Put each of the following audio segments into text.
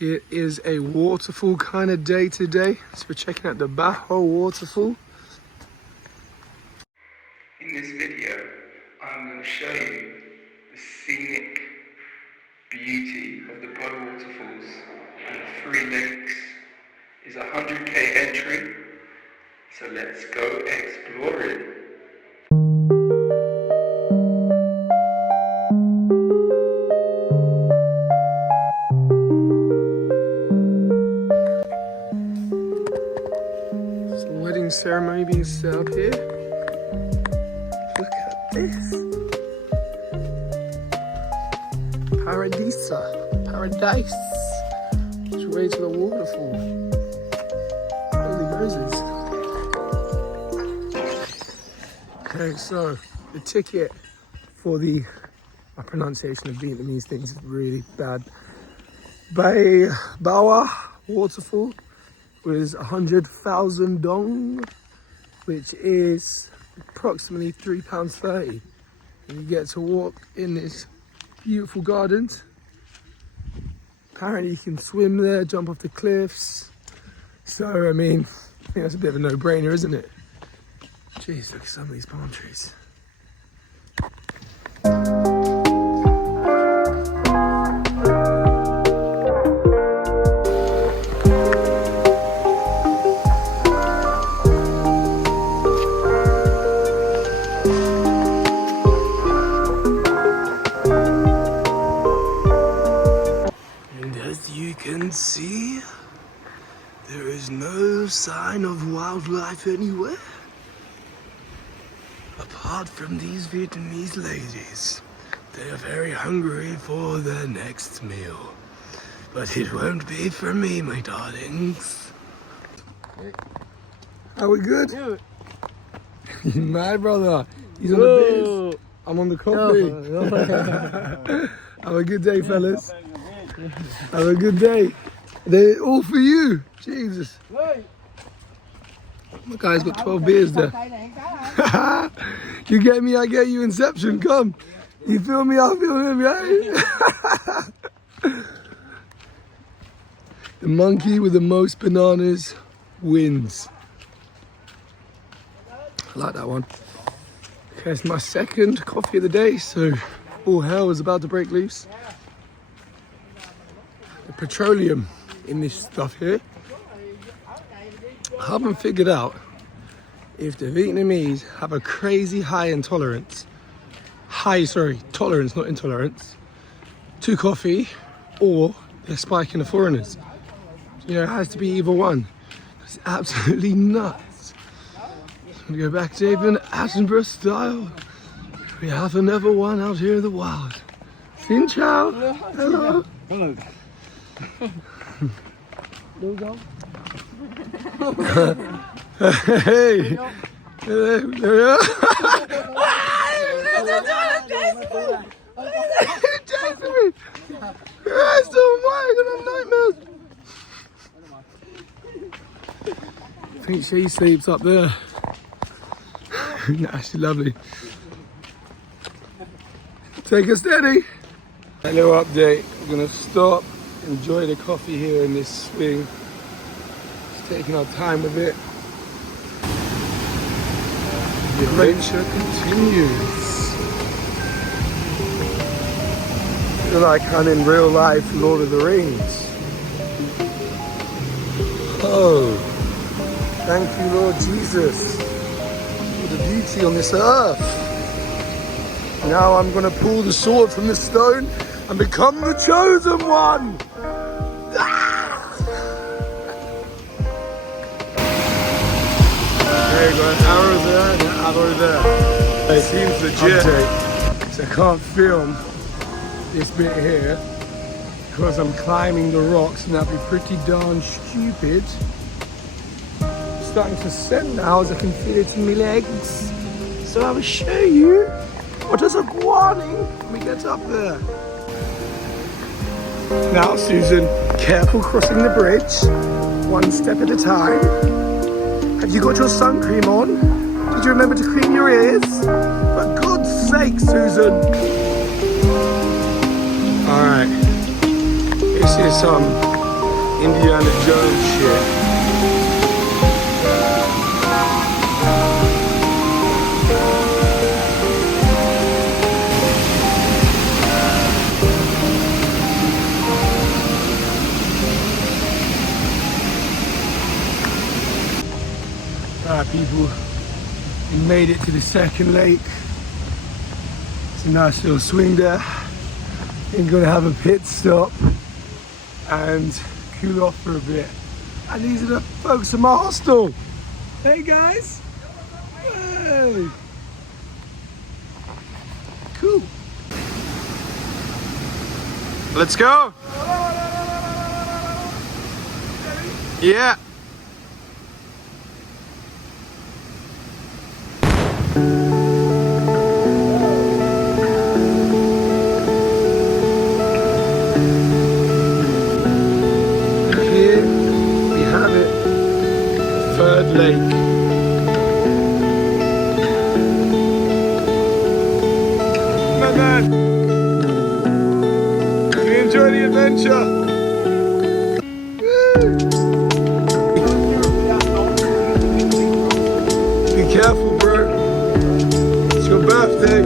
It is a waterfall kind of day today, so we're checking out the Waterfall waterfall. In this video, I'm going to show you the scenic beauty of the waterfalls and the 3 lakes. It's a 100k entry, so let's go exploring. Ceremony being set up here. Look at this. Paradise. It's way to the waterfall. Holy Moses. Okay, so the ticket for my pronunciation of Vietnamese things is really bad. Bawa waterfall was 100,000 dong, which is approximately £3.30. And you get to walk in this beautiful gardens. Apparently you can swim there, jump off the cliffs. So, I mean, I think that's a bit of a no-brainer, isn't it? Jeez, look at some of these palm trees. See, there is no sign of wildlife anywhere apart from these Vietnamese ladies. They are very hungry for their next meal, but it won't be for me, my darlings. Are we good? Yeah. My brother, he's on the biz. I'm on the coffee. Have a good day, fellas. Have a good day. They're all for you. Jesus. My guy's got 12 beers there. You get me, I get you. Inception, come. You feel me, I feel him, yeah? The monkey with the most bananas wins. I like that one. Okay, it's my second coffee of the day, so all hell is about to break loose. The petroleum in this stuff here. I haven't figured out if the Vietnamese have a crazy high tolerance, not intolerance, to coffee, or they're spiking the foreigners. You know, it has to be either one. It's absolutely nuts. I'm gonna go back to even Attenborough style. We have another one out here in the wild. Xin chào. Hello. Hello. Hey. There we are. Chasing me. That's so why I'm gonna have nightmares. I think she sleeps up there. Nah, she's lovely. Take it steady. A little update. We're gonna stop, enjoy the coffee here in this swing. Just taking our time with it. The adventure continues. I feel like I'm in real life Lord of the Rings. Oh, thank you, Lord Jesus, for the beauty on this earth. Now I'm going to pull the sword from the stone and become the chosen one. There you go, an arrow there and an arrow there. It seems legit. So I can't film this bit here because I'm climbing the rocks and that'd be pretty darn stupid. It's starting to set now as I can feel it in my legs. So I will show you what is a warning when we get up there. Now, Susan, careful crossing the bridge, one step at a time. Have you got your sun cream on? Did you remember to clean your ears? For God's sake, Susan. Alright, this is some Indiana Jones shit. Alright people, we made it to the second lake. It's a nice little swing there. I'm gonna have a pit stop and cool off for a bit. And these are the folks at my hostel. Hey guys. Hey. Cool. Let's go. Yeah. Third lake. My man, you enjoy the adventure. Woo. Be careful, bro. It's your birthday.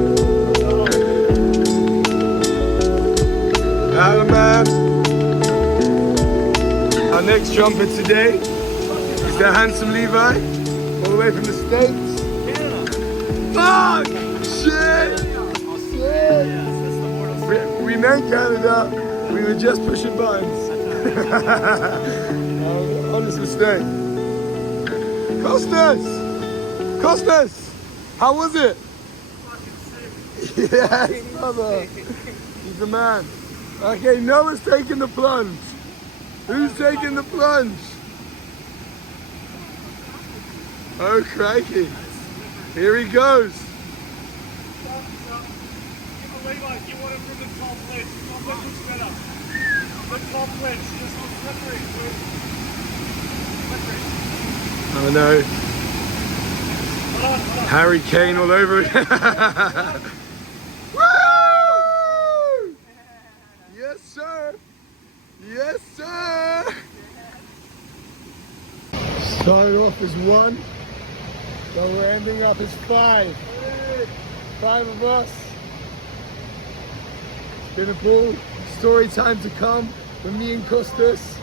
Hello, man. Our next jumper today. The handsome Levi, all the way from the States. Fuck! Shit! Shit! We meant Canada, we were just pushing buttons. Honest mistake. Costas! How was it? Fucking sick. Yes, brother. He's the man. Okay, Noah's taking the plunge. Who's taking the plunge? Oh crikey, here he goes. Levi, you want it from the top ledge. Top ledge looks better. The top ledge, just slippery. Oh no. Harry Kane all over it. Woo! Yes sir. Yes sir. Started off as 1. So we're ending up as 5. 5 of us. It's been a ball. Story time to come with me and Costas.